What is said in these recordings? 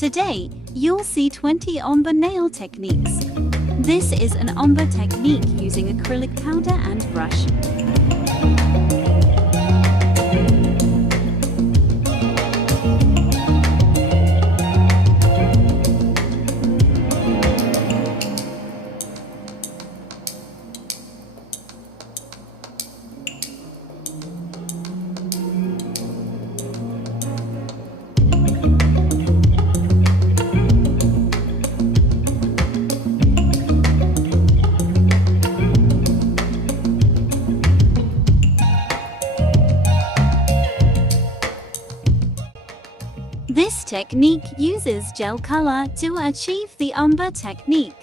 Today, you'll see 20 ombre nail techniques. This is an ombre technique using acrylic powder and brush. This technique uses gel color to achieve the ombre technique.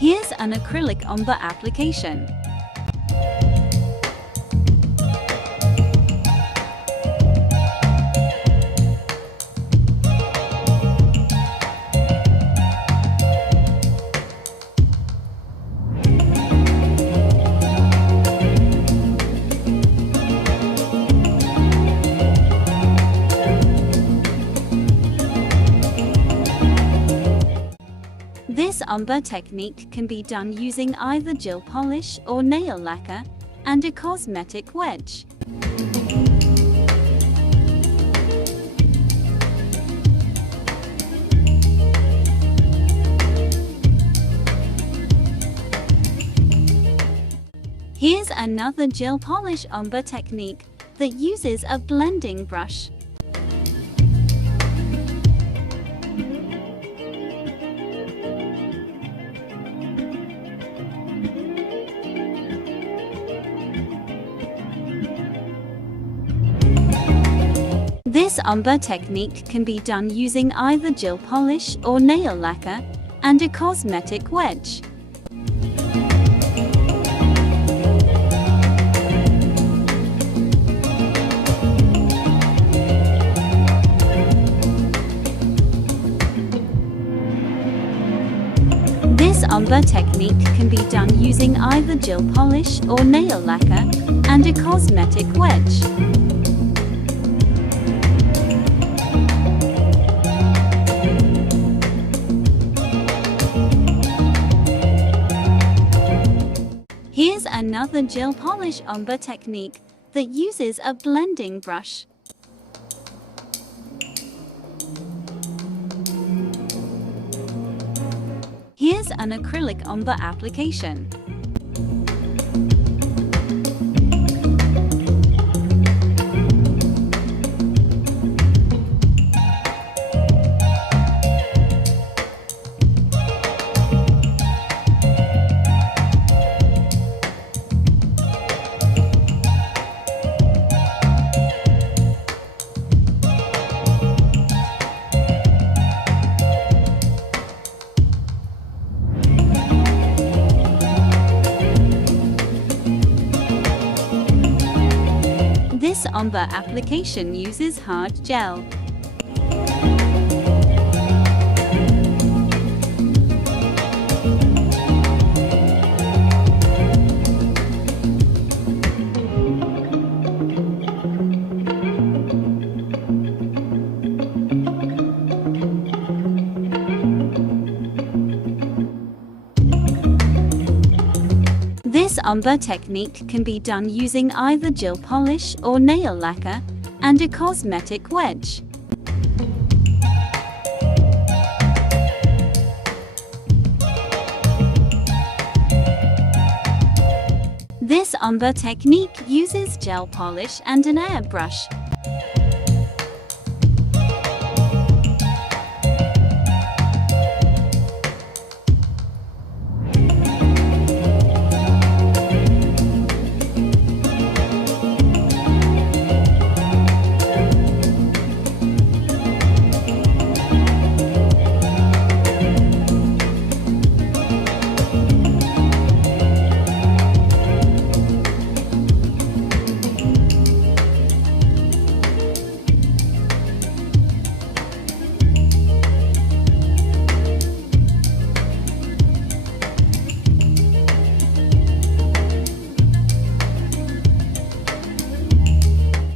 Here's an acrylic ombre application. This ombre technique can be done using either gel polish or nail lacquer and a cosmetic wedge. Here's another gel polish ombre technique that uses a blending brush. This ombre technique can be done using either gel polish or nail lacquer and a cosmetic wedge. This ombre technique can be done using either gel polish or nail lacquer and a cosmetic wedge. Here's another gel polish ombre technique that uses a blending brush. Here's an acrylic ombre application. This ombre application uses hard gel. This ombre technique can be done using either gel polish or nail lacquer and a cosmetic wedge. This Ombre technique uses gel polish and an airbrush.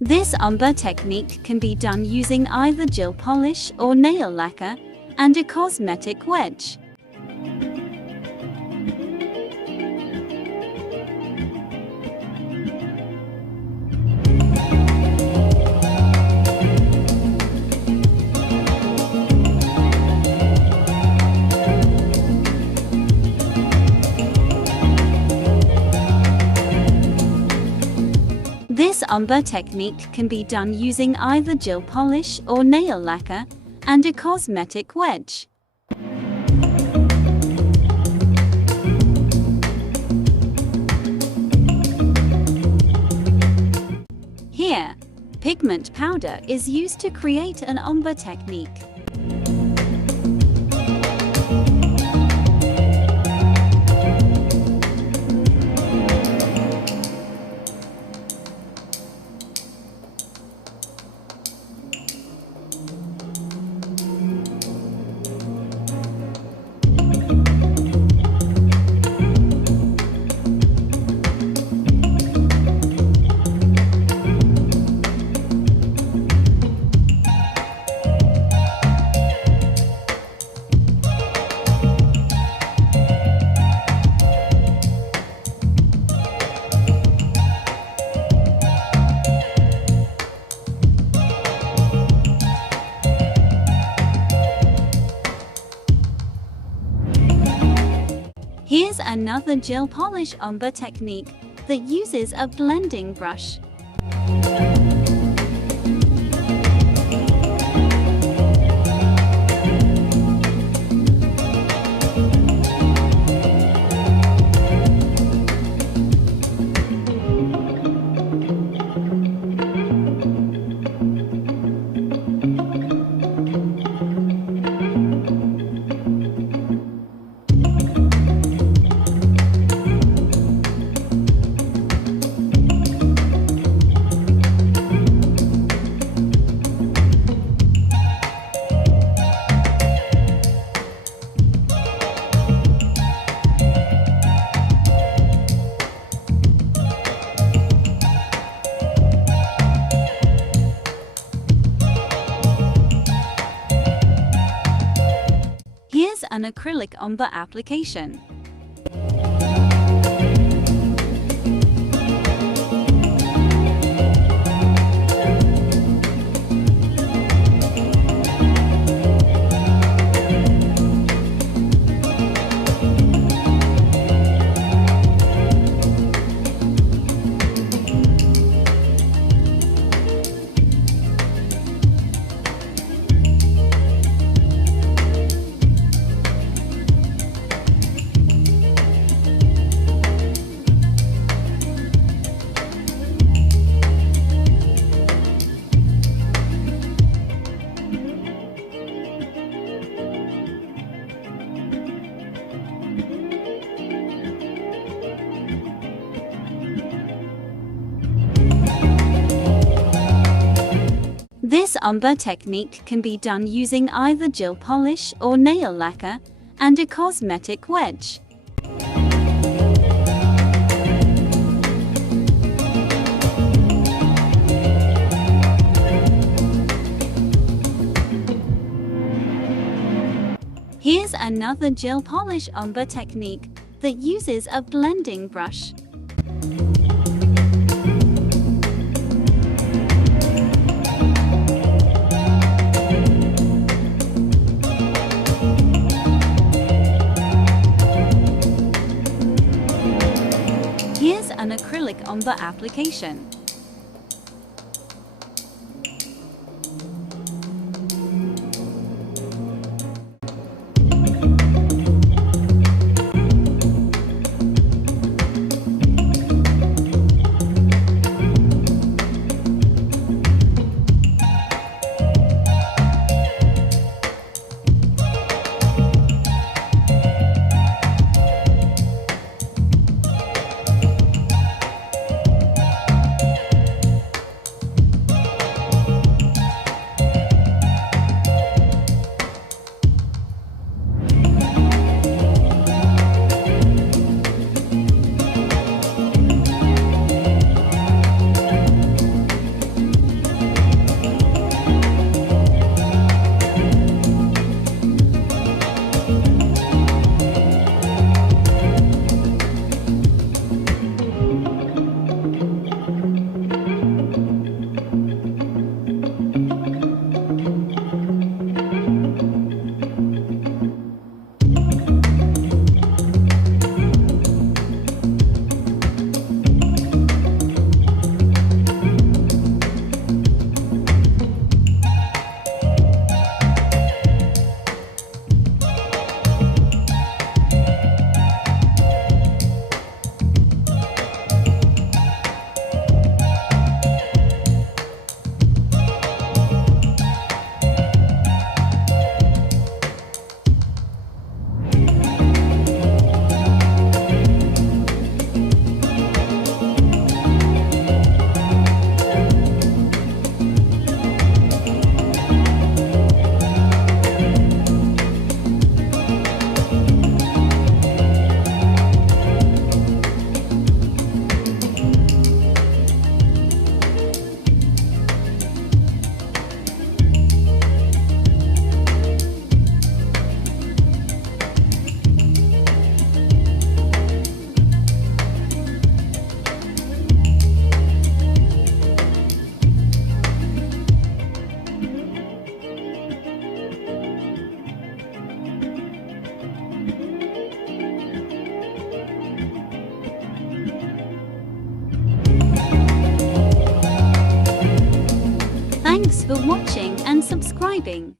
This Ombre technique can be done using either gel polish or nail lacquer and a cosmetic wedge. This Ombre technique can be done using either gel polish or nail lacquer and a cosmetic wedge. Here, pigment powder is used to create an Ombre technique. Here's another gel polish Ombre technique that uses a blending brush. Here's an acrylic ombre application. This Ombre technique can be done using either gel polish or nail lacquer and a cosmetic wedge. Here's another gel polish ombre technique that uses a blending brush. Here's an acrylic ombre application. Thanks for watching and subscribing.